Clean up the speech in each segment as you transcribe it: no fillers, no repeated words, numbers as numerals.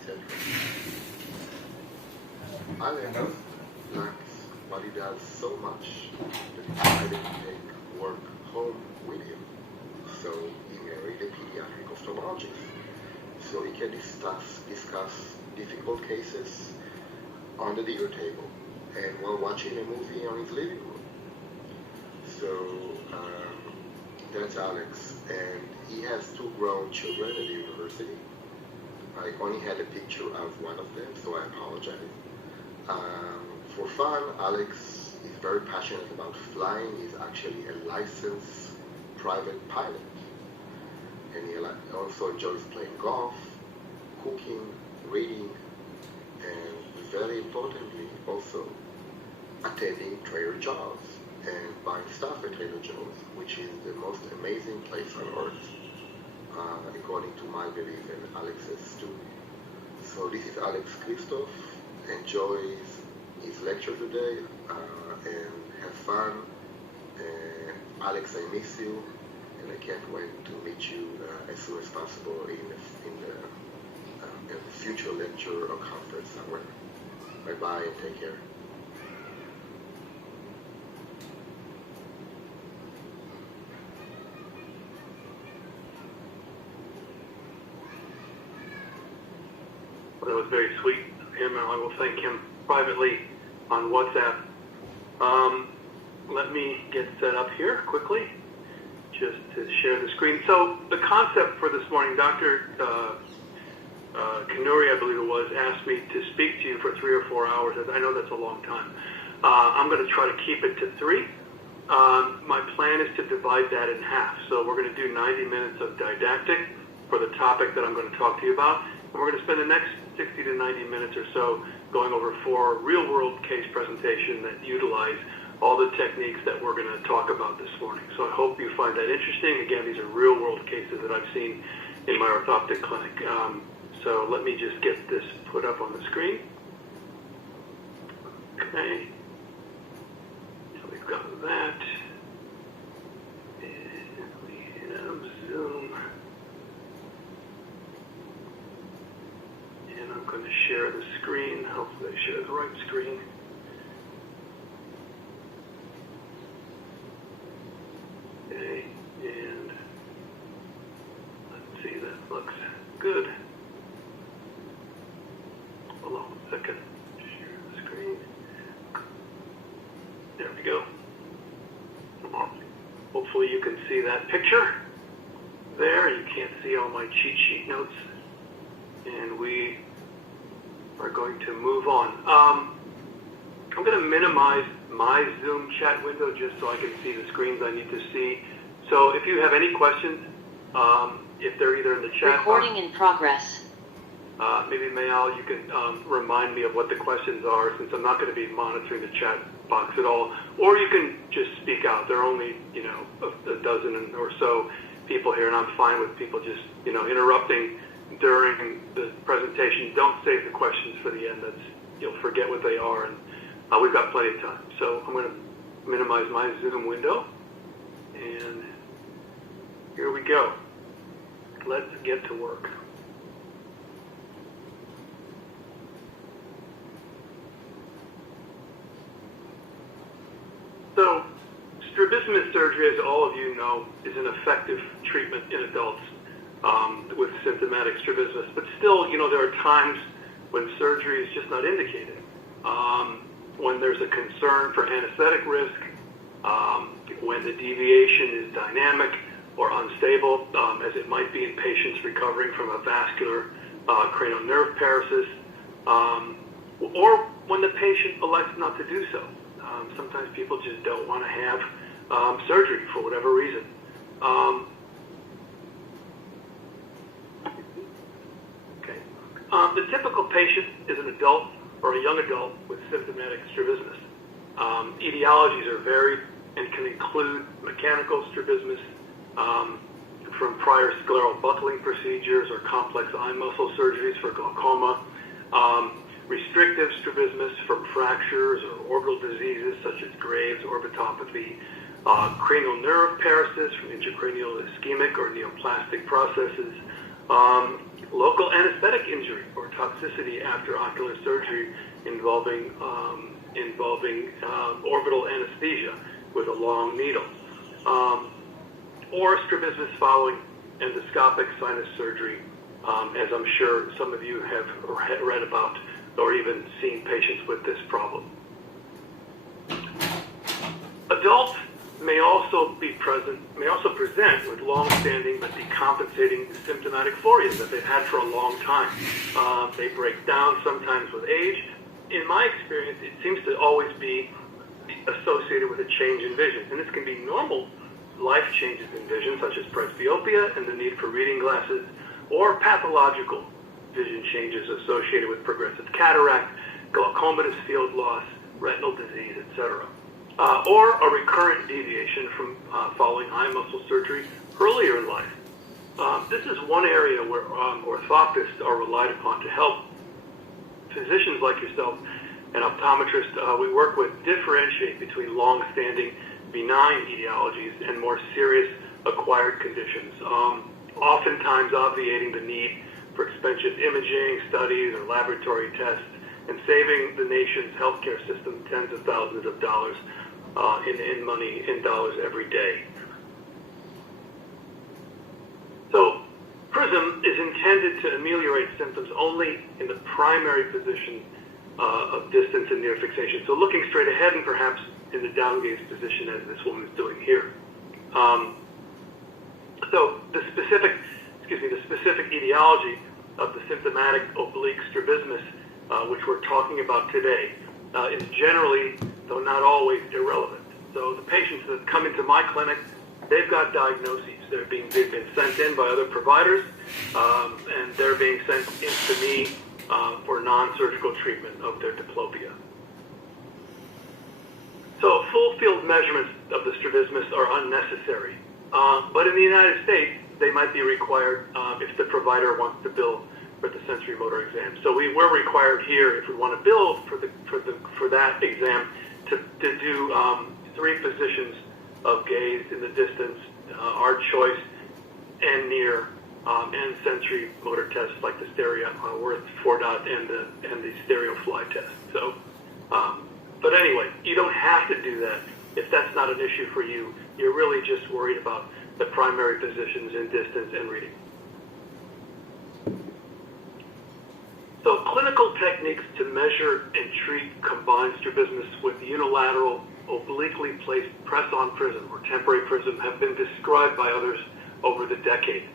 etc. Alex likes what he does so much that he decided to take work home with him. So he married a pediatric ophthalmologist, so he can discuss difficult cases on the dinner table and while watching a movie on his living room. So that's Alex, and he has 2 grown children at the university. I only had a picture of one of them, so I apologize. For fun, Alex is very passionate about flying. He's actually a licensed private pilot. And he also enjoys playing golf, cooking, reading, and very importantly, also attending Trader Joe's and buying stuff at Trader Joe's, which is the most amazing place on earth, according to my belief and Alex's too. So this is Alex Christoph. Enjoy his lecture today and have fun. Alex, I miss you, and I can't wait to meet you as soon as possible in a future lecture or conference somewhere. Bye-bye and take care. That was very sweet of him, and I will thank him privately on WhatsApp. Let me get set up here quickly, just to share the screen. So the concept for this morning, Dr. Kanuri, I believe it was, asked me to speak to you for 3 or 4 hours. I know that's a long time. I'm going to try to keep it to 3. My plan is to divide that in half. So we're going to do 90 minutes of didactic for the topic that I'm going to talk to you about. And we're going to spend the next 60 to 90 minutes or so going over 4 real-world case presentations that utilize all the techniques that we're going to talk about this morning. So I hope you find that interesting. Again, these are real-world cases that I've seen in my orthoptic clinic. So let me just get this put up on the screen. Okay. So we've got that. And we have Zoom. And I'm going to share the screen. Hopefully I share the right screen. Okay, and let's see, that looks good. Hold on a second. Share the screen. There we go. Hopefully you can see that picture there. You can't see all my cheat sheet notes. And we are going to move on. I'm going to minimize my Zoom chat window just so I can see the screens I need to see. So if you have any questions, if they're either in the chat recording box, in progress. Maybe Mayal, you can remind me of what the questions are, since I'm not going to be monitoring the chat box at all. Or you can just speak out. There are only, a dozen or so people here, and I'm fine with people just, interrupting during the presentation. Don't save the questions for the end. You'll forget what they are, and we've got plenty of time. So I'm going to minimize my Zoom window, and here we go. Let's get to work. So strabismus surgery, as all of you know, is an effective treatment in adults with symptomatic strabismus. But still, there are times when surgery is just not indicated. When there's a concern for anesthetic risk, when the deviation is dynamic or unstable, as it might be in patients recovering from a vascular cranial nerve paresis, or when the patient elects not to do so. Sometimes people just don't want to have surgery for whatever reason. The typical patient is an adult or a young adult with symptomatic strabismus. Etiologies are varied and can include mechanical strabismus from prior scleral buckling procedures or complex eye muscle surgeries for glaucoma, restrictive strabismus from fractures or orbital diseases such as Graves' orbitopathy, cranial nerve paresis from intracranial ischemic or neoplastic processes, local anesthetic injury or toxicity after ocular surgery involving orbital anesthesia with a long needle, or strabismus following endoscopic sinus surgery, as I'm sure some of you have read about or even seen patients with this problem. Adults may also present with long-standing but decompensating symptomatic phorias that they've had for a long time. They break down sometimes with age. In my experience, it seems to always be associated with a change in vision, and this can be normal life changes in vision, such as presbyopia and the need for reading glasses, or pathological vision changes associated with progressive cataract, glaucomatous field loss, retinal disease, etc. Or a recurrent deviation from following eye muscle surgery earlier in life. This is one area where orthoptists are relied upon to help physicians like yourself and optometrists we work with differentiate between long-standing benign etiologies and more serious acquired conditions, oftentimes obviating the need for expensive imaging, studies, or laboratory tests, and saving the nation's healthcare system tens of thousands of dollars in money, in dollars every day. So, PRISM is intended to ameliorate symptoms only in the primary position of distance and near fixation. So looking straight ahead and perhaps in the down gaze position as this woman is doing here. So the specific etiology of the symptomatic oblique strabismus, which we're talking about today, is generally, though not always, irrelevant. So the patients that come into my clinic, they've got diagnoses. They've been sent in by other providers, and they're being sent in to me for non-surgical treatment of their diplopia. So full field measurements of the strabismus are unnecessary, but in the United States, they might be required if the provider wants to bill for the sensory motor exam. So we were required here, if we want to bill for that exam, to do 3 positions of gaze in the distance, our choice, and near, and sensory motor tests like the stereo Worth 4-dot and the stereo fly test. So, but anyway, you don't have to do that if that's not an issue for you. You're really just worried about the primary positions in distance and reading. So clinical techniques to measure and treat combined strabismus with unilateral obliquely placed press-on prism or temporary prism have been described by others over the decade.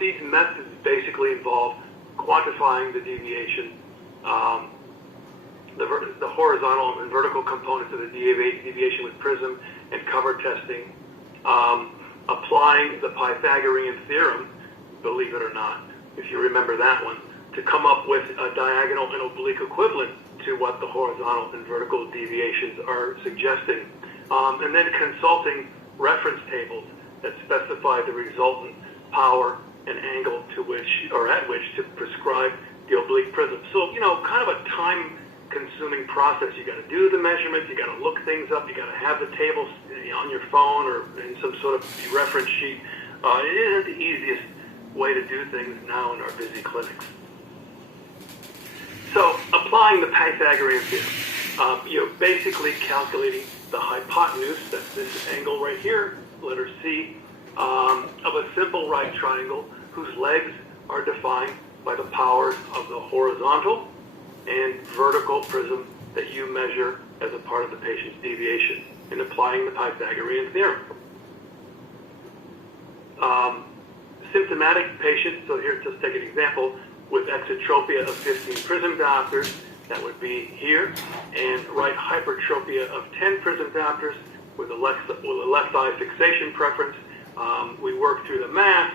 These methods basically involve quantifying the deviation, the horizontal and vertical components of the deviation with prism and cover testing, applying the Pythagorean theorem, believe it or not, if you remember that one, to come up with a diagonal and oblique equivalent to what the horizontal and vertical deviations are suggesting, and then consulting reference tables that specify the resultant power and angle to which, or at which, to prescribe the oblique prism. So, kind of a time-consuming process. You got to do the measurements, you got to look things up, you got to have the tables on your phone or in some sort of reference sheet. It isn't the easiest way to do things now in our busy clinics. So, applying the Pythagorean theorem, you're basically calculating the hypotenuse, that's this angle right here, letter C, of a simple right triangle whose legs are defined by the powers of the horizontal and vertical prism that you measure as a part of the patient's deviation in applying the Pythagorean theorem. Symptomatic patients, so here, just take an example, with exotropia of 15 prism diopters, that would be here, and right hypertropia of 10 prism diopters with a left eye fixation preference. We work through the math,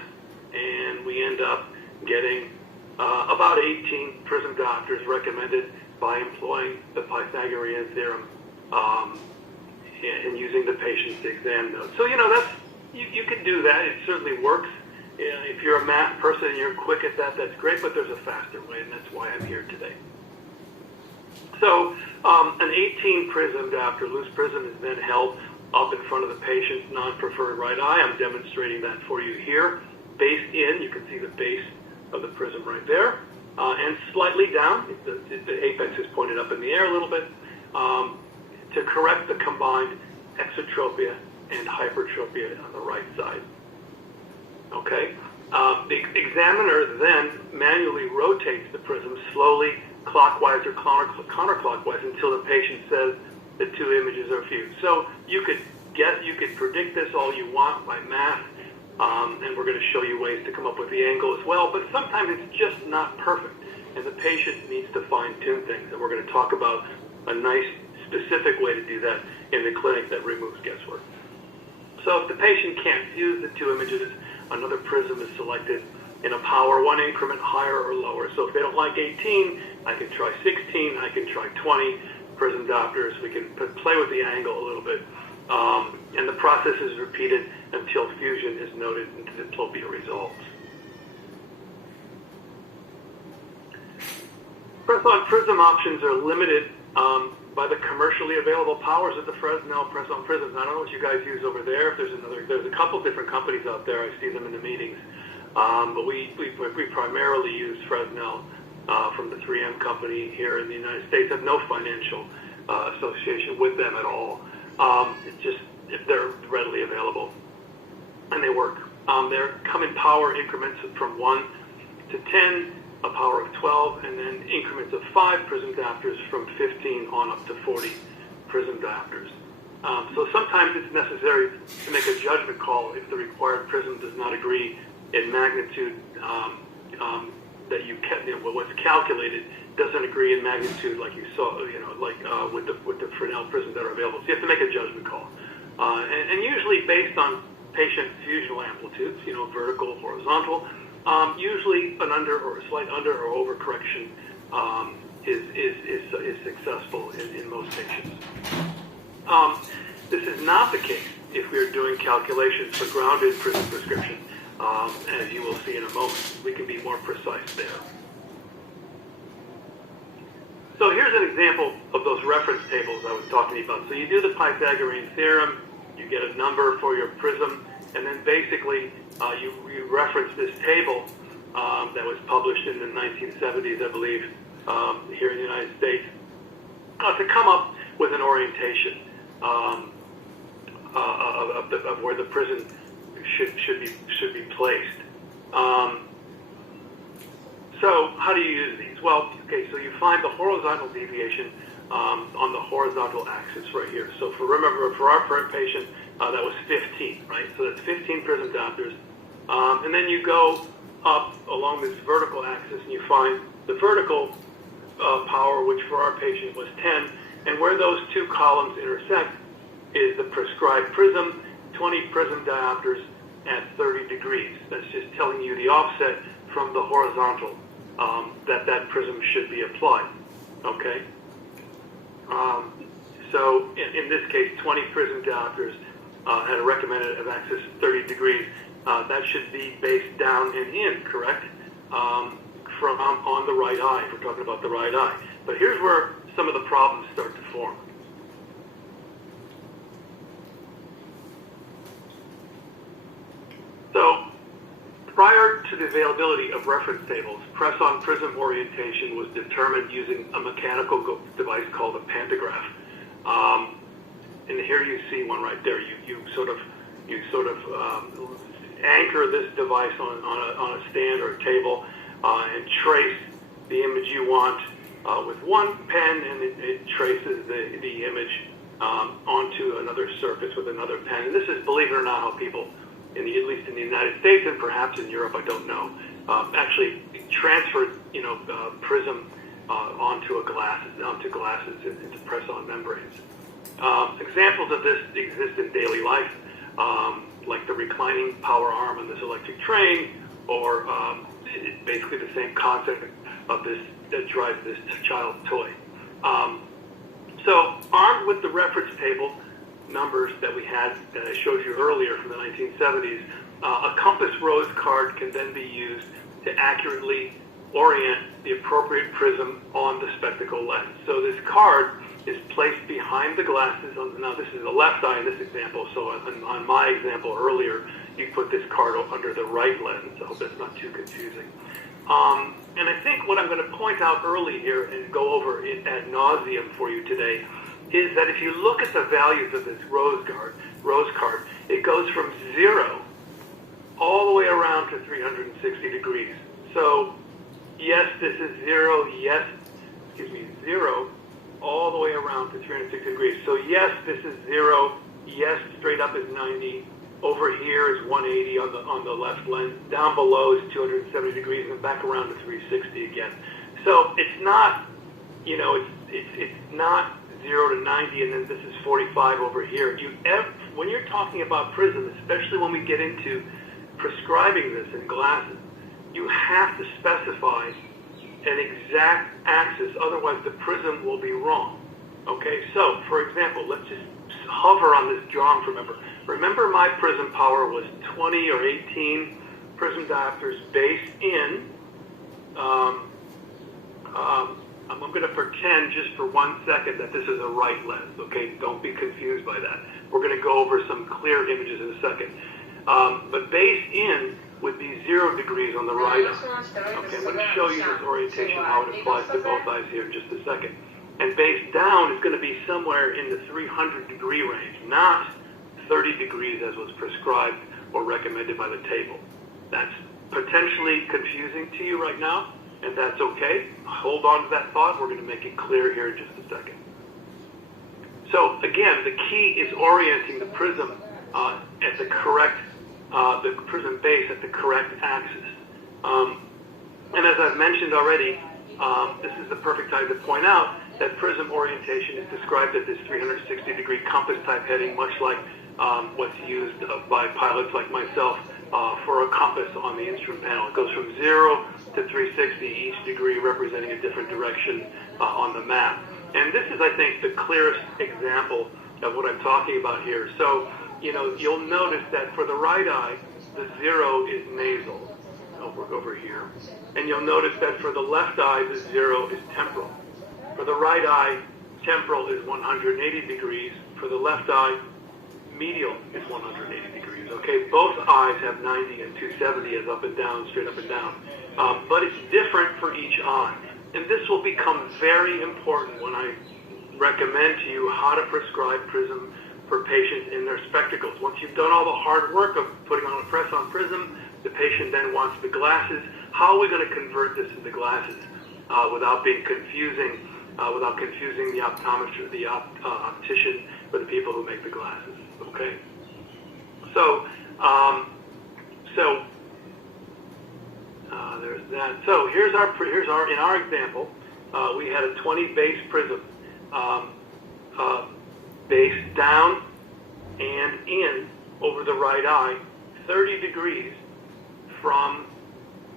and we end up getting about 18 prism diopters recommended by employing the Pythagorean theorem and using the patient's exam notes. So, you can do that. It certainly works. If you're a math person and you're quick at that, that's great, but there's a faster way, and that's why I'm here today. So an 18 prism diopter loose prism is then held up in front of the patient's non-preferred right eye. I'm demonstrating that for you here. Base in, you can see the base of the prism right there, and slightly down. The apex is pointed up in the air a little bit to correct the combined exotropia and hypertropia on the right side. Okay? The examiner then manually rotates the prism slowly, clockwise or counterclockwise, until the patient says the two images are fused. So you could predict this all you want by math, and we're going to show you ways to come up with the angle as well, but sometimes it's just not perfect, and the patient needs to fine-tune things, and we're going to talk about a nice, specific way to do that in the clinic that removes guesswork. So if the patient can't fuse the two images, another prism is selected in a power one increment higher or lower. So if they don't like 18, I can try 16, I can try 20 prism diopters. We can play with the angle a little bit. And the process is repeated until fusion is noted and the diplopia resolves. Press-on prism options are limited by the commercially available powers of the Fresnel press-on prisms. I don't know what you guys use over there. If there's a couple different companies out there. I see them in the meetings. But we primarily use Fresnel from the 3M company here in the United States. I have no financial association with them at all. It's just if they're readily available, and they work. They come in power increments from 1 to 10, a power of 12, and then increments of 5 prism diopters from 15 on up to 40 prism diopters. So sometimes it's necessary to make a judgment call if the required prism does not agree in magnitude that what's calculated doesn't agree in magnitude like you saw, with the Fresnel prisms that are available. So you have to make a judgment call, and usually based on patient fusional amplitudes, vertical, horizontal. Usually an under or a slight under or over correction is successful in most patients. This is not the case if we are doing calculations for grounded prism prescription. As you will see in a moment, we can be more precise there. So here's an example of those reference tables I was talking about. So you do the Pythagorean theorem, you get a number for your prism, and then basically you reference this table that was published in the 1970s, I believe, here in the United States, to come up with an orientation of where the prism should be placed. So how do you use these? Well, okay, so you find the horizontal deviation on the horizontal axis right here. So for our current patient, that was 15, right? So that's 15 prism diopters. And then you go up along this vertical axis and you find the vertical power, which for our patient was 10. And where those two columns intersect is the prescribed prism, 20 prism diopters at 30 degrees. That's just telling you the offset from the horizontal that prism should be applied. Okay? So in this case, 20 prism diopters at a recommended axis 30 degrees. That should be based down and in, correct? From on the right eye, if we're talking about the right eye. But here's where some of the problems start to form. So, prior to the availability of reference tables, press-on prism orientation was determined using a mechanical device called a pantograph. And here you see one right there. You sort of anchor this device on a stand or a table and trace the image you want with one pen, and it traces the image onto another surface with another pen. And this is, believe it or not, how people, at least in the United States and perhaps in Europe, I don't know, actually transferred prism onto glasses into press-on membranes. Examples of this exist in daily life, like the reclining power arm on this electric train, or basically the same concept of this that drives this child's toy. So armed with the reference table numbers that we had that I showed you earlier from the 1970s, a compass rose card can then be used to accurately orient the appropriate prism on the spectacle lens. So this card is placed behind the glasses. Now this is the left eye in this example, so on my example earlier, you put this card under the right lens. I hope that's not too confusing. And I think what I'm going to point point out early here and go over it ad nauseum for you today is that if you look at the values of this rose card, it goes from 0 all the way around to 360 degrees. So, yes, this is 0, 0, all the way around to 360 degrees. So, yes, this is 0, yes, straight up is 90, over here is 180 on the left lens, down below is 270 degrees, and then back around to 360 again. So, it's not, it's not 0 to 90, and then this is 45 over here. When you're talking about prism, especially when we get into prescribing this in glasses, you have to specify an exact axis, otherwise the prism will be wrong. Okay, so for example, let's just hover on this drawing for remember. Remember my prism power was 20 or 18 prism diopters based in, I'm going to pretend just for 1 second that this is a right lens, okay? Don't be confused by that. We're going to go over some clear images in a second. But base in would be 0 degrees on the right eye. Okay, I'm going to show you this orientation, how it applies to both eyes here in just a second. And base down is going to be somewhere in the 300 degree range, not 30 degrees as was prescribed or recommended by the table. That's potentially confusing to you right now, and that's okay. Hold on to that thought. We're going to make it clear here in just a second. So again, the key is orienting the prism at the correct, the prism base at the correct axis. And as I've mentioned already, this is the perfect time to point out that prism orientation is described as this 360 degree compass type heading, much like what's used by pilots like myself for a compass on the instrument panel. It goes from 0 to 360, each degree representing a different direction on the map. And this is, I think, the clearest example of what I'm talking about here. So, you'll notice that for the right eye, the 0 is nasal over here. And you'll notice that for the left eye, the 0 is temporal. For the right eye, temporal is 180 degrees. For the left eye, medial is 180 degrees. Okay, both eyes have 90 and 270 as up and down, straight up and down. But it's different for each eye. And this will become very important when I recommend to you how to prescribe prism for patients in their spectacles. Once you've done all the hard work of putting on a press-on prism, the patient then wants the glasses. How are we going to convert this into glasses without being confusing, without confusing the optometrist, the optician, or the people who make the glasses? Okay. So, there's that. So here's our in our example, we had a 20 base prism, base down and in over the right eye, 30 degrees from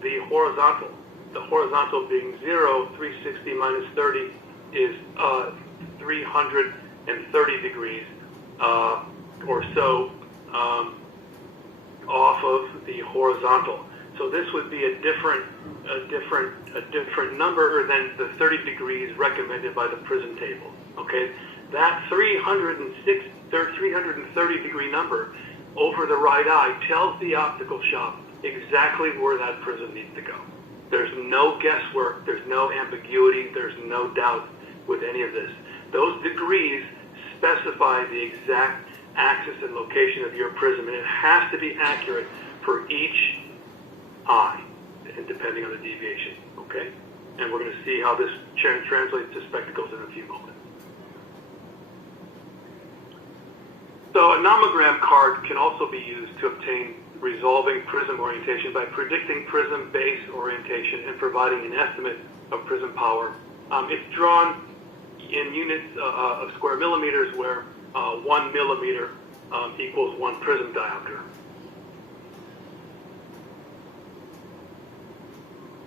the horizontal. The horizontal being 0, 360 minus 30 is 330 degrees or so off of the horizontal. So this would be a different number than the 30 degrees recommended by the prism table. Okay, that 330 degree number over the right eye tells the optical shop exactly where that prism needs to go. There's no guesswork, there's no ambiguity, there's no doubt with any of this. Those degrees specify the exact axis and location of your prism, and it has to be accurate for each eye, and depending on the deviation, okay? And we're going to see how this translates to spectacles in a few moments. So a nomogram card can also be used to obtain resolving prism orientation by predicting prism base orientation and providing an estimate of prism power. It's drawn in units of square millimeters, where 1 millimeter equals 1 prism diopter.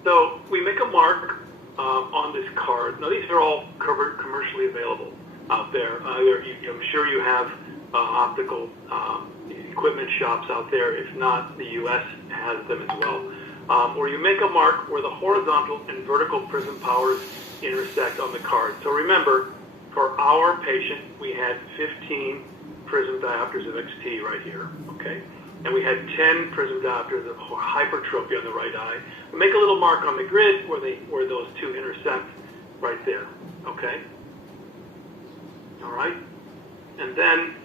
So we make a mark on this card. Now these are all commercially available out there. I'm sure you have optical equipment shops out there. If not, the U.S. has them as well. Where you make a mark where the horizontal and vertical prism powers intersect on the card. So remember, for our patient, we had 15 prism diopters of XT right here. Okay. and we had 10 prism diopters of hypertropy on the right eye. We make a little mark on the grid where those two intersect right there, okay? All right? And then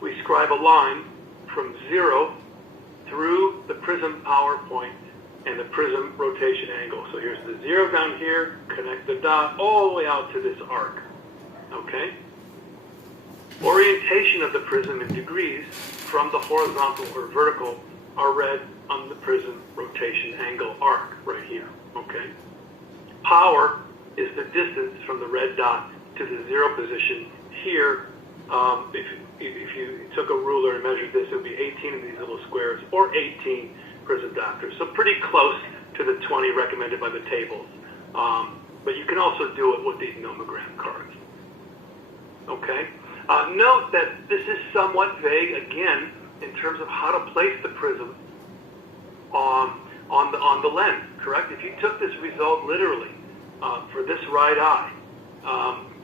we scribe a line from 0 through the prism power point and the prism rotation angle. So here's the 0 down here, connect the dot all the way out to this arc, okay? Orientation of the prism in degrees from the horizontal or vertical are read on the prism rotation angle arc right here, okay? Power is the distance from the red dot to the 0 position here. If you took a ruler and measured this, it would be 18 of these little squares or 18 prism diopters. So pretty close to the 20 recommended by the tables. But you can also do it with these nomogram cards. Okay? Note that this is somewhat vague, again, in terms of how to place the prism on the lens, correct? If you took this result literally for this right eye,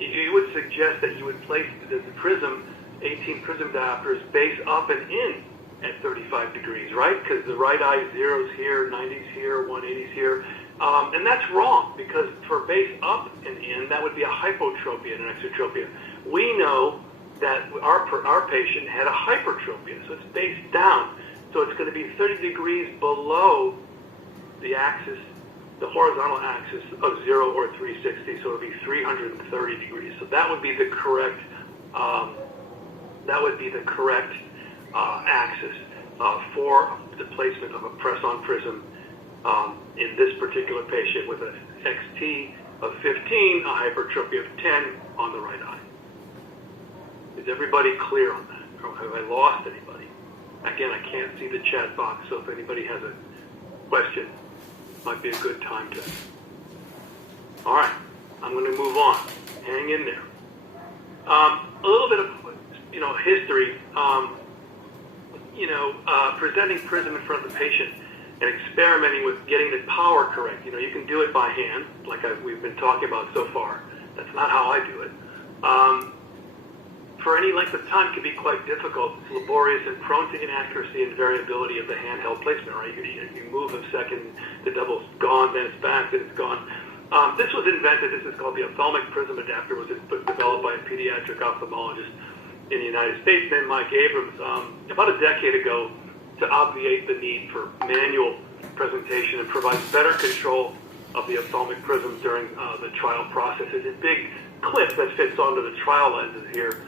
you would suggest that you would place the prism, 18 prism diopters, base up and in at 35 degrees, right? Because the right eye 0's here, 90's here, 180's here. And that's wrong, because for base up and in, that would be a hypotropia and an exotropia. We know that our patient had a hypertropia, so it's base down. So it's going to be 30 degrees below the axis, the horizontal axis of 0 or 360, so it would be 330 degrees. So that would be the correct axis for the placement of a press-on prism in this particular patient with an XT of 15, a hypertrophy of 10 on the right eye. Is everybody clear on that? Or have I lost anybody? Again, I can't see the chat box, so if anybody has a question, might be a good time to. All right, I'm going to move on. Hang in there. A little bit of, history. Presenting prism in front of the patient and experimenting with getting the power correct. You can do it by hand, like we've been talking about so far. That's not how I do it. For any length of time can be quite difficult. It's laborious and prone to inaccuracy and variability of the handheld placement, right? You move a second, the double's gone, then it's back, then it's gone. This was invented, this is called the ophthalmic prism adapter, was developed by a pediatric ophthalmologist in the United States named Mike Abrams about a decade ago to obviate the need for manual presentation and provide better control of the ophthalmic prism during the trial process. It's a big clip that fits onto the trial lenses here.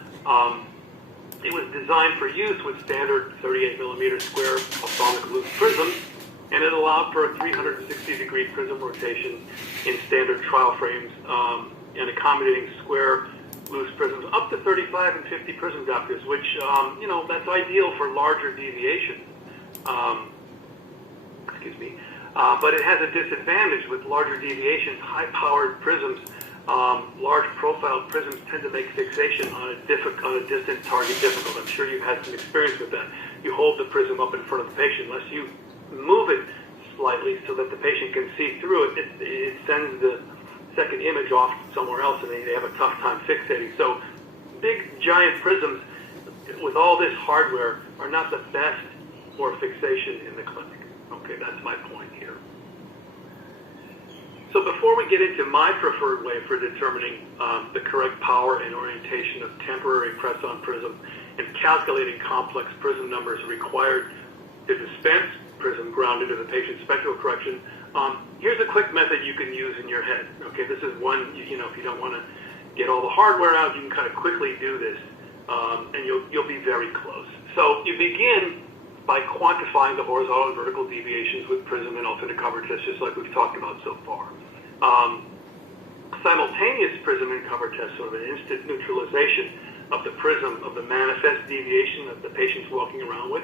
It was designed for use with standard 38 millimeter square ophthalmic loose prisms, and it allowed for a 360-degree prism rotation in standard trial frames and accommodating square loose prisms up to 35 and 50 prism diopters, which, that's ideal for larger deviations. But it has a disadvantage with larger deviations. High-powered prisms, large profile prisms tend to make fixation on a distant target difficult. I'm sure you've had some experience with that. You hold the prism up in front of the patient. Unless you move it slightly so that the patient can see through it, it sends the second image off somewhere else, and they have a tough time fixating. So big, giant prisms with all this hardware are not the best for fixation in the clinic. Okay, that's my point here. So before we get into my preferred way for determining the correct power and orientation of temporary press-on prism and calculating complex prism numbers required to dispense prism ground into the patient's spectral correction, here's a quick method you can use in your head. Okay, this is one, if you don't want to get all the hardware out, you can kind of quickly do this, and you'll be very close. So you begin by quantifying the horizontal and vertical deviations with prism and alternate cover tests, just like we've talked about so far. Simultaneous prism and cover tests, sort of an instant neutralization of the prism, of the manifest deviation that the patient's walking around with,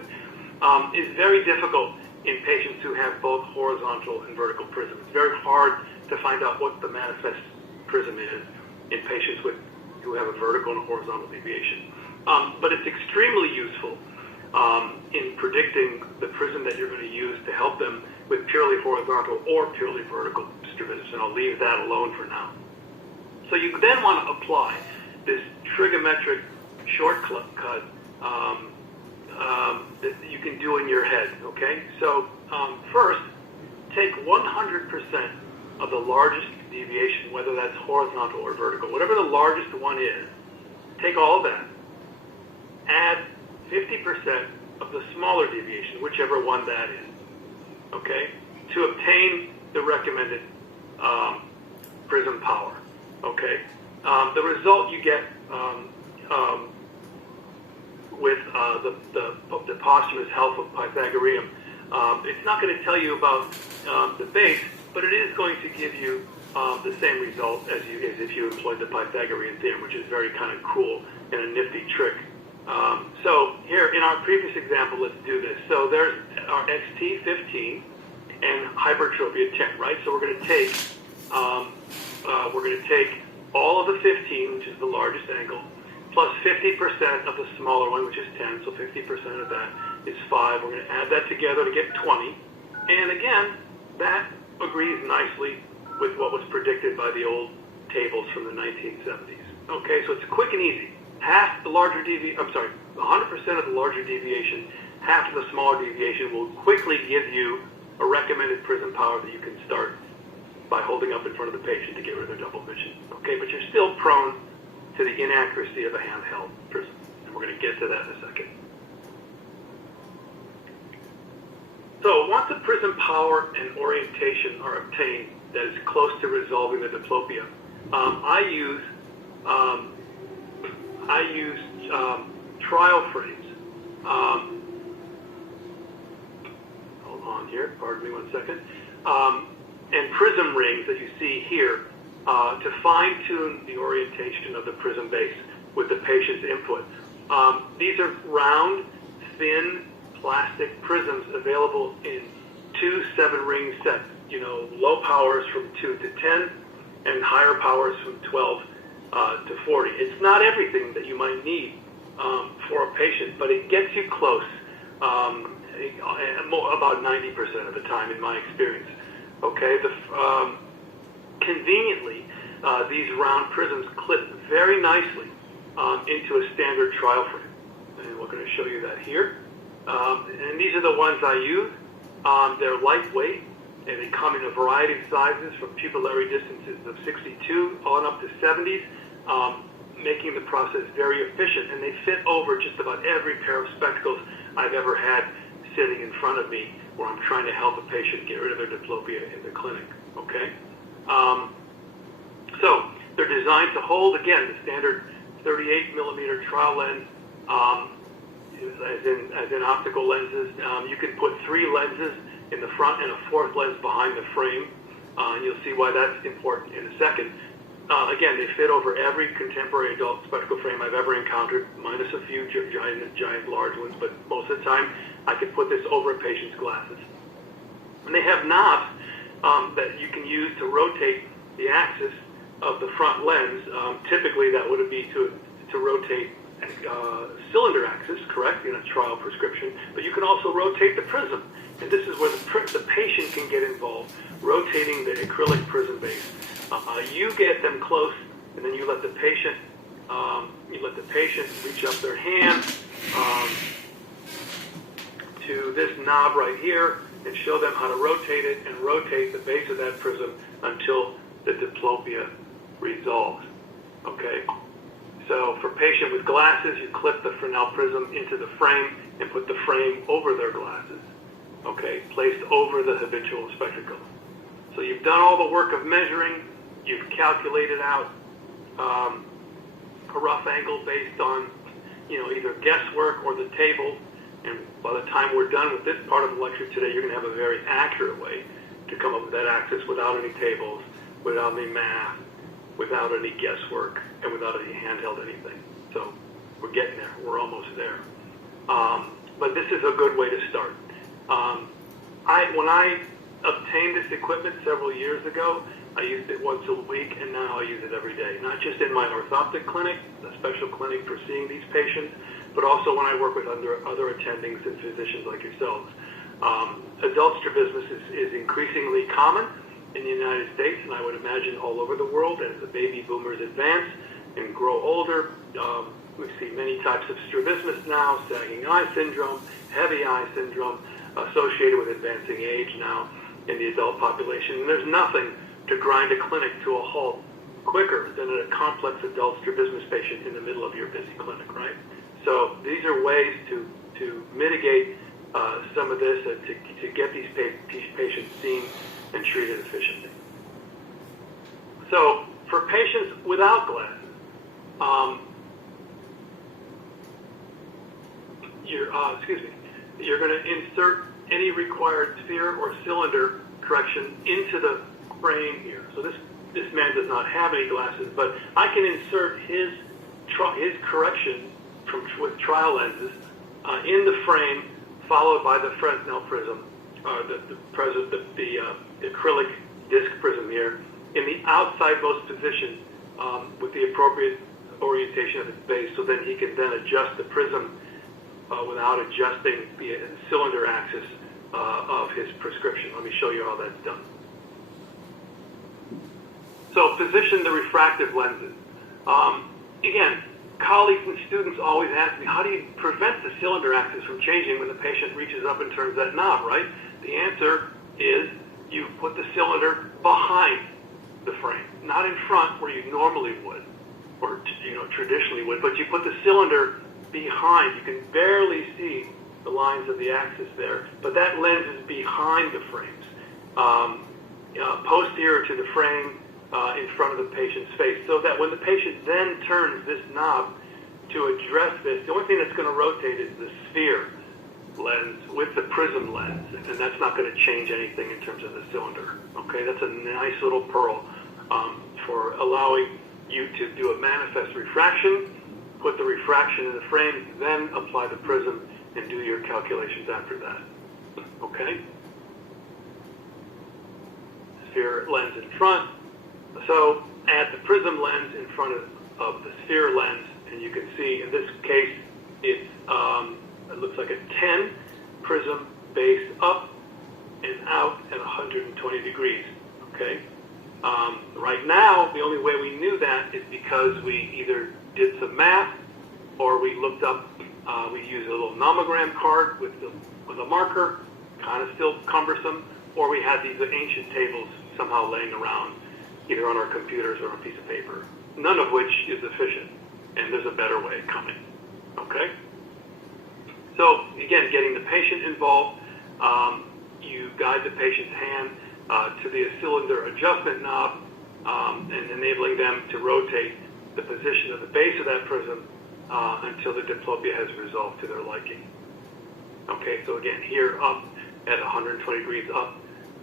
is very difficult in patients who have both horizontal and vertical prism. It's very hard to find out what the manifest prism is in patients who have a vertical and a horizontal deviation. But it's extremely useful in predicting the prism that you're going to use to help them with purely horizontal or purely vertical strabismus, and I'll leave that alone for now. So you then want to apply this trigonometric shortcut that you can do in your head, okay? So first, take 100% of the largest deviation, whether that's horizontal or vertical, whatever the largest one is, take all of that, add 50% of the smaller deviation, whichever one that is, okay, to obtain the recommended prism power, okay? The result you get with the posthumous health of Pythagorean, it's not going to tell you about the base, but it is going to give you the same result as if you employed the Pythagorean theorem, which is very kind of cool and a nifty trick. So here in our previous example, let's do this. So there's our XT 15 and hypertrophy at 10, right? So we're going to take all of the 15, which is the largest angle, plus 50% of the smaller one, which is 10. So 50% of that is 5. We're going to add that together to get 20. And again, that agrees nicely with what was predicted by the old tables from the 1970s. Okay, so it's quick and easy. 100% of the larger deviation, half of the smaller deviation will quickly give you a recommended prism power that you can start by holding up in front of the patient to get rid of their double vision. Okay, but you're still prone to the inaccuracy of a handheld prism. And we're going to get to that in a second. So once the prism power and orientation are obtained that is close to resolving the diplopia, I use trial frames. Hold on here, pardon me 1 second. And prism rings that you see here to fine-tune the orientation of the prism base with the patient's input. These are round, thin, plastic prisms available in 2 7-ring sets. You know, low powers from 2 to 10 and higher powers from 12 to 40. It's not everything that you might need for a patient, but it gets you close about 90% of the time in my experience. Okay, conveniently, these round prisms clip very nicely into a standard trial frame. And we're going to show you that here. And these are the ones I use. They're lightweight, and they come in a variety of sizes from pupillary distances of 62 on up to 70s, making the process very efficient. And they fit over just about every pair of spectacles I've ever had sitting in front of me where I'm trying to help a patient get rid of their diplopia in the clinic, okay? So they're designed to hold, again, the standard 38 millimeter trial lens, as in optical lenses. You can put 3 lenses in the front and a 4th lens behind the frame. And you'll see why that's important in a second. Again, they fit over every contemporary adult spectacle frame I've ever encountered, minus a few giant large ones, but most of the time I can put this over a patient's glasses. And they have knobs that you can use to rotate the axis of the front lens. Typically that would be to rotate cylinder axis, correct, in a trial prescription, but you can also rotate the prism. And this is where the patient can get involved, rotating the acrylic prism base. You get them close, and then you let the patient reach up their hand to this knob right here and show them how to rotate it and rotate the base of that prism until the diplopia resolves. Okay? So for patient with glasses, you clip the Fresnel prism into the frame and put the frame over their glasses. Okay? Placed over the habitual spectacle. So you've done all the work of measuring. You've calculated out a rough angle based on, either guesswork or the table. And by the time we're done with this part of the lecture today, you're going to have a very accurate way to come up with that axis without any tables, without any math, without any guesswork, and without any handheld anything. So we're getting there. We're almost there. But this is a good way to start. When I obtained this equipment several years ago, I used it once a week, and now I use it every day. Not just in my orthoptic clinic, a special clinic for seeing these patients, but also when I work with other attendings and physicians like yourselves. Adult strabismus is increasingly common in the United States, and I would imagine all over the world as the baby boomers advance. and grow older. We see many types of strabismus now, sagging eye syndrome, heavy eye syndrome, associated with advancing age now in the adult population. And there's nothing to grind a clinic to a halt quicker than a complex adult strabismus patient in the middle of your busy clinic, right? So these are ways to mitigate some of this, to get these patients seen and treated efficiently. So for patients without glasses, you're going to insert any required sphere or cylinder correction into the frame here. So this man does not have any glasses, but I can insert his correction with trial lenses in the frame, followed by the Fresnel prism, the acrylic disc prism here, in the outsidemost position with the appropriate orientation of its base, so then he can then adjust the prism without adjusting the cylinder axis of his prescription. Let me show you how that's done. So position the refractive lenses. Again, colleagues and students always ask me, how do you prevent the cylinder axis from changing when the patient reaches up and turns that knob, right? The answer is you put the cylinder behind the frame, not in front where you normally would, or traditionally would, but you put the cylinder behind. You can barely see the lines of the axis there, but that lens is behind the frames, posterior to the frame, in front of the patient's face, so that when the patient then turns this knob to address this, the only thing that's going to rotate is the sphere lens with the prism lens, and that's not going to change anything in terms of the cylinder. Okay, that's a nice little pearl for allowing you to do a manifest refraction, put the refraction in the frame, then apply the prism and do your calculations after that. Okay? Sphere lens in front. So add the prism lens in front of the sphere lens, and you can see in this case it looks like a 10 prism base up and out at 120 degrees. Okay. Right now, the only way we knew that is because we either did some math or we looked up. We used a little nomogram card with a marker, kind of still cumbersome, or we had these ancient tables somehow laying around, either on our computers or on a piece of paper, none of which is efficient, and there's a better way coming, okay? So, again, getting the patient involved, you guide the patient's hand to the cylinder adjustment knob and enabling them to rotate the position of the base of that prism until the diplopia has resolved to their liking. Okay, so again, here up at 120 degrees up,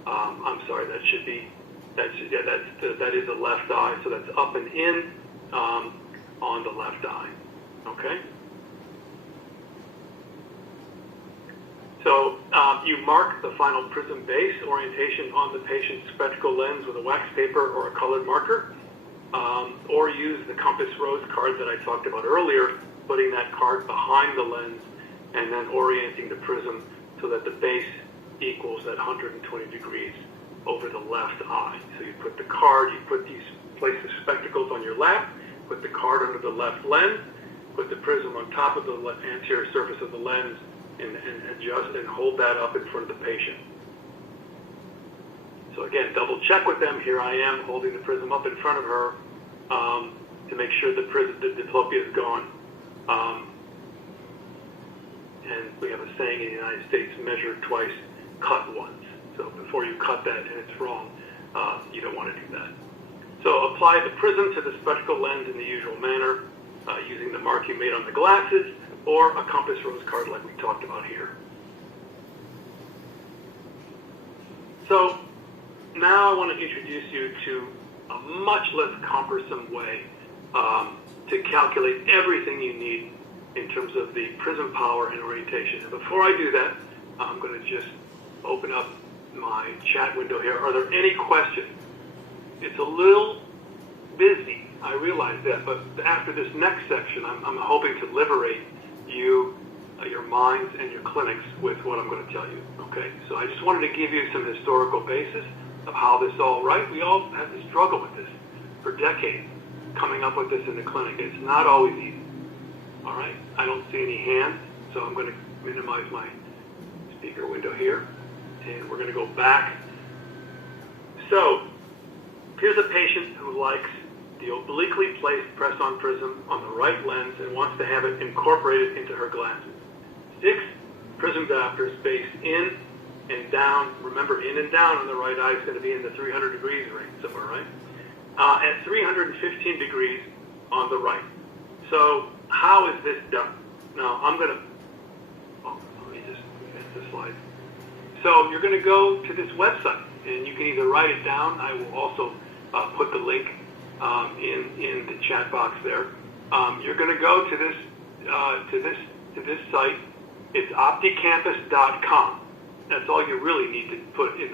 I'm sorry, that should be, that is the left eye, so that's up and in on the left eye, okay? So you mark the final prism base orientation on the patient's spectacle lens with a wax paper or a colored marker, or use the compass rose card that I talked about earlier, putting that card behind the lens and then orienting the prism so that the base equals that 120 degrees over the left eye. So you put the card, place the spectacles on your lap, put the card under the left lens, put the prism on top of the anterior surface of the lens, and adjust and hold that up in front of the patient. So again, double check with them. Here I am holding the prism up in front of her to make sure the diplopia is gone. And we have a saying in the United States, measure twice, cut once. So before you cut that and it's wrong, you don't want to do that. So apply the prism to the spectacle lens in the usual manner, using the mark you made on the glasses, or a compass rose card like we talked about here. So now I want to introduce you to a much less cumbersome way to calculate everything you need in terms of the prism power and orientation. And before I do that, I'm going to just open up my chat window here. Are there any questions? It's a little busy, I realize that, but after this next section, I'm hoping to liberate you, your minds, and your clinics with what I'm going to tell you, okay? So I just wanted to give you some historical basis of how this all right. We all had to struggle with this for decades. coming up with this in the clinic. It's not always easy. All right, I don't see any hands, so I'm going to minimize my speaker window here, and we're going to go back. So here's a patient who likes the obliquely placed press-on prism on the right lens and wants to have it incorporated into her glasses. 6 prism diopters spaced in and down. Remember, in and down on the right eye is going to be in the 300 degrees range somewhere, right? At 315 degrees on the right. So how is this done? Now, I'm going to, let me just advance the slide. So you're going to go to this website, and you can either write it down. I will also put the link in the chat box there. You're going to go to this site. It's opticampus.com. That's all you really need to put in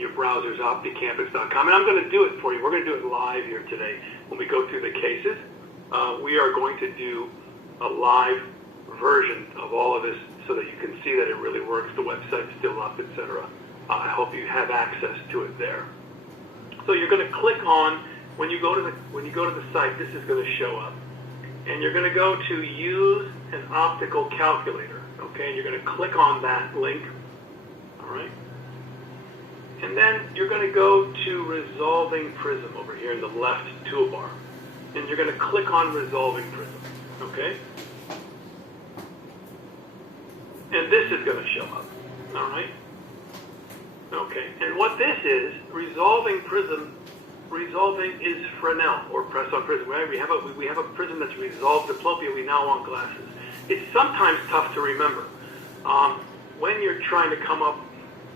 your browsers, opticampus.com. And I'm going to do it for you. We're going to do it live here today when we go through the cases. We are going to do a live version of all of this so that you can see that it really works. The website's still up, etc. I hope you have access to it there. So you're going to click on, when you go to the site, this is going to show up, and you're going to go to use an optical calculator. Okay, and you're going to click on that link. All right, and then you're going to go to resolving prism over here in the left toolbar, and you're going to click on resolving prism. Okay, and this is going to show up. All right. Okay, and what this is, resolving prism. Resolving is Fresnel, or press-on prism. Right? We have a prism that's resolved diplopia. We now want glasses. It's sometimes tough to remember. When you're trying to come up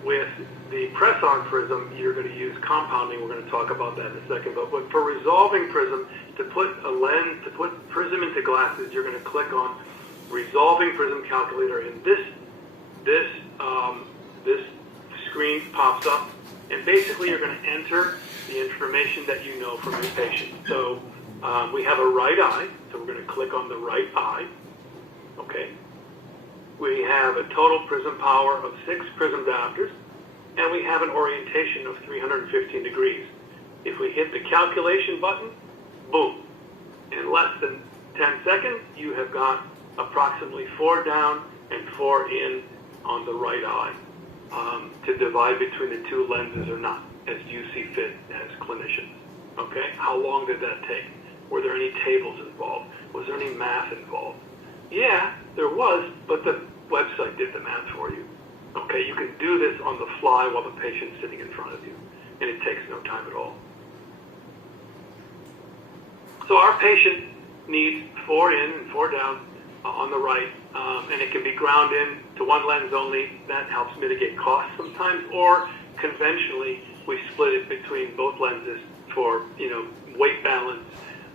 with the press-on prism, you're going to use compounding. We're going to talk about that in a second. But for resolving prism, to put a lens, to put prism into glasses, you're going to click on resolving prism calculator, and this screen pops up, and basically you're going to enter the information that you know from your patient. So we have a right eye, so we're going to click on the right eye. Okay. We have a total prism power of 6 prism diopters, and we have an orientation of 315 degrees. If we hit the calculation button, boom. In less than 10 seconds, you have got approximately 4 down and 4 in on the right eye to divide between the 2 lenses or not, as you see fit as clinicians. Okay? How long did that take? Were there any tables involved? Was there any math involved? Yeah, there was, but the website did the math for you. Okay, you can do this on the fly while the patient's sitting in front of you, and it takes no time at all. So our patient needs 4 in and 4 down on the right, and it can be ground in to one lens only. That helps mitigate costs sometimes, or conventionally we split it between both lenses for weight balance,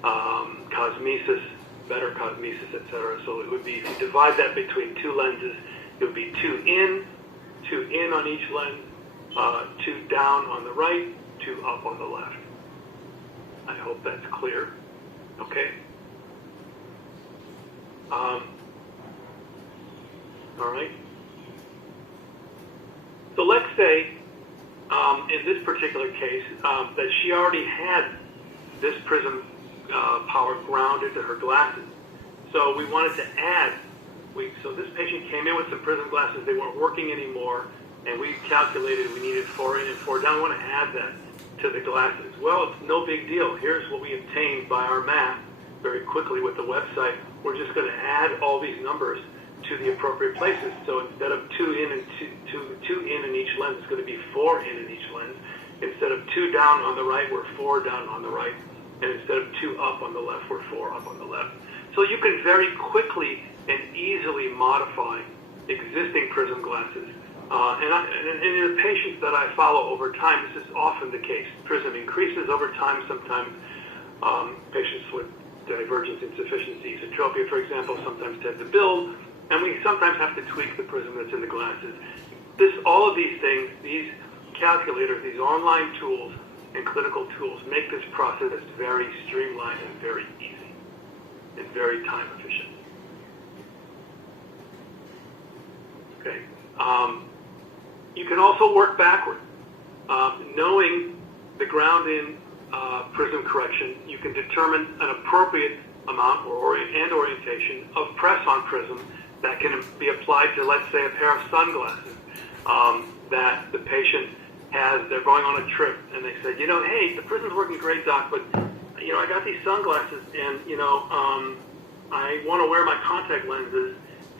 cosmesis, better cosmesis, etc. So it would be, if you divide that between 2 lenses, it would be 2 in on each lens, 2 down on the right, 2 up on the left. I hope that's clear. Okay. All right. So let's say, in this particular case, that she already had this prism power grounded to her glasses. So we wanted to add, so this patient came in with some prism glasses, they weren't working anymore, and we calculated we needed 4 in and 4 down. We want to add that to the glasses. Well, it's no big deal. Here's what we obtained by our math very quickly with the website. We're just going to add all these numbers to the appropriate places. So instead of 2 in and 2 in each lens, it's going to be 4 in each lens. Instead of 2 down on the right, we're 4 down on the right. And instead of 2 up on the left, we're 4 up on the left. So you can very quickly and easily modify existing prism glasses. And in the patients that I follow over time, this is often the case. Prism increases over time. Sometimes patients with divergence insufficiency, esotropia, for example, sometimes tend to build, and we sometimes have to tweak the prism that's in the glasses. All of these things, these calculators, these online tools and clinical tools make this process very streamlined and very easy and very time efficient. Okay. You can also work backward, knowing the ground in prism correction, you can determine an appropriate amount or orientation of press on prism that can be applied to, let's say, a pair of sunglasses that the patient has. They're going on a trip, and they said, hey, the prism's working great, doc, but I got these sunglasses, and I want to wear my contact lenses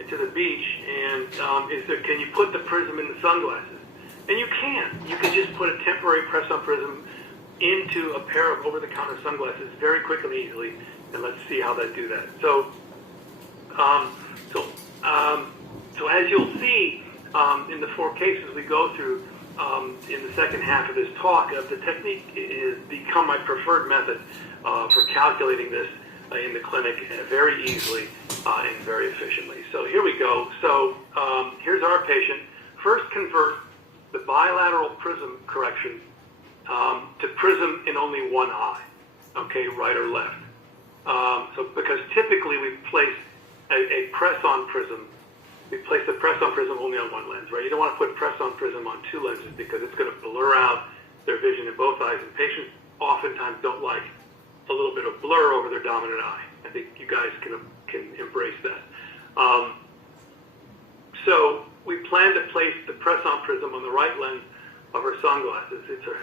to the beach, and can you put the prism in the sunglasses? And you can. You can just put a temporary press-on prism into a pair of over-the-counter sunglasses very quickly and easily, and let's see how they do that. So as you'll see in the 4 cases we go through in the second half of this talk, the technique has become my preferred method for calculating this in the clinic very easily and very efficiently. So here we go. So here's our patient. First, convert the bilateral prism correction to prism in only one eye, okay, right or left. So because typically we place a press-on prism, we place the press-on prism only on one lens, right? You don't want to put press-on prism on 2 lenses because it's going to blur out their vision in both eyes, and patients oftentimes don't like a little bit of blur over their dominant eye. I think you guys can embrace that. So we plan to place the press-on prism on the right lens of her sunglasses. It's a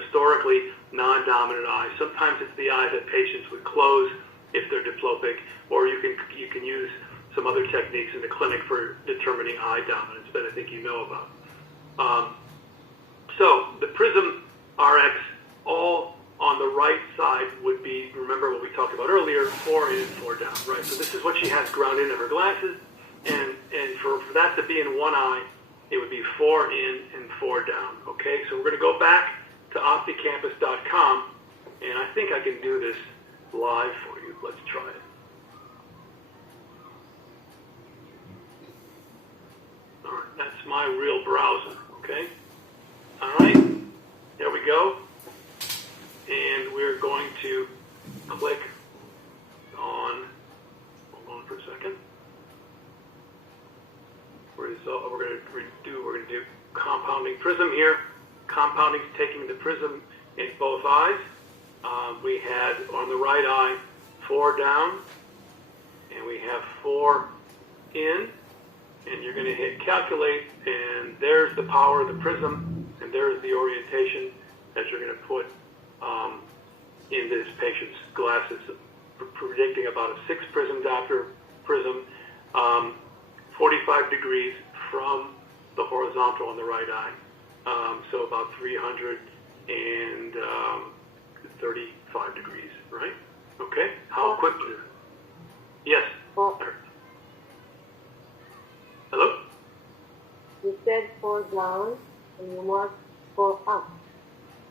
historically non-dominant eye. Sometimes it's the eye that patients would close if they're diplopic, or you can use some other techniques in the clinic for determining eye dominance that I think you know about. So the prism RX, all on the right side would be, remember what we talked about earlier, 4 in, 4 down, right? So this is what she has ground into her glasses, and for that to be in one eye, it would be 4 in and 4 down, okay? So we're going to go back to opticampus.com, and I think I can do this live for you. Let's try it. All right, that's my real browser, okay? All right, there we go. And we're going to click on, hold on for a second. We're going to do compounding prism here. Compounding is taking the prism in both eyes. We had on the right eye 4 down, and we have 4 in, and you're going to hit calculate, and there's the power of the prism, and there's the orientation that you're going to put in this patient's glasses, predicting about a 6 prism diopter prism, 45 degrees from the horizontal on the right eye, so about 335 degrees, right? Okay, how quickly? Yes. Hello? You said 4 down and you marked 4 up.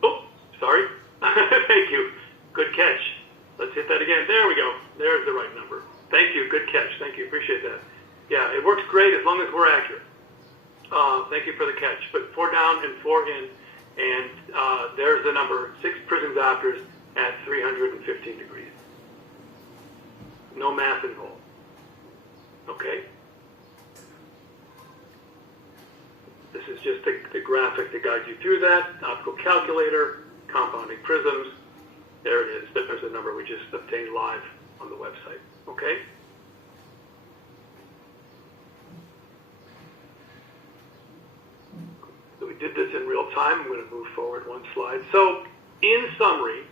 Oh, sorry. Thank you. Good catch. Let's hit that again. There we go. There's the right number. Thank you. Good catch. Thank you. Appreciate that. Yeah, it works great as long as we're accurate. Thank you for the catch. But 4 down and 4 in, and there's the number, 6 prism diopters at 315 degrees. No math involved. Okay? This is just the graphic that guides you through that. Optical calculator, compounding prisms. There it is. There's the number we just obtained live on the website. Okay? So we did this in real time. I'm going to move forward one slide. So, in summary,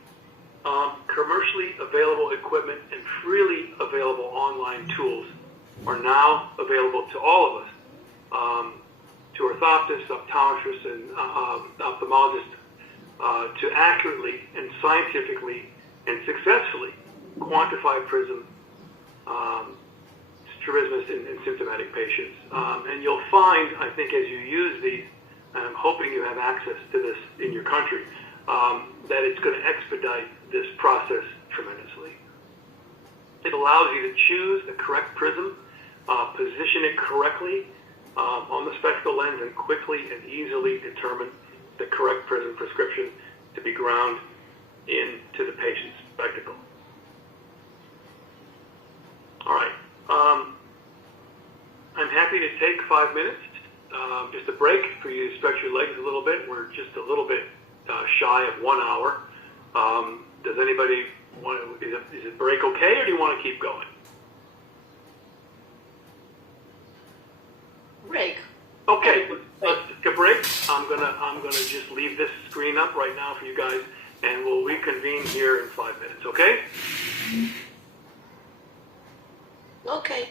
commercially available equipment and freely available online tools are now available to all of us, to orthoptists, optometrists, and ophthalmologists, to accurately and scientifically and successfully quantify prism strabismus in symptomatic patients. And you'll find, I think, as you use these, and I'm hoping you have access to this in your country, that it's going to expedite this process tremendously. It allows you to choose the correct prism, position it correctly on the spectacle lens, and quickly and easily determine the correct prism prescription to be ground into the patient's spectacle. All right. I'm happy to take 5 minutes, just a break for you to stretch your legs a little bit. We're just a little bit shy of 1 hour. Does anybody want to, is it break okay, or do you want to keep going? Break. Okay, let's take a break. I'm gonna just leave this screen up right now for you guys, and we'll reconvene here in 5 minutes, okay? Okay.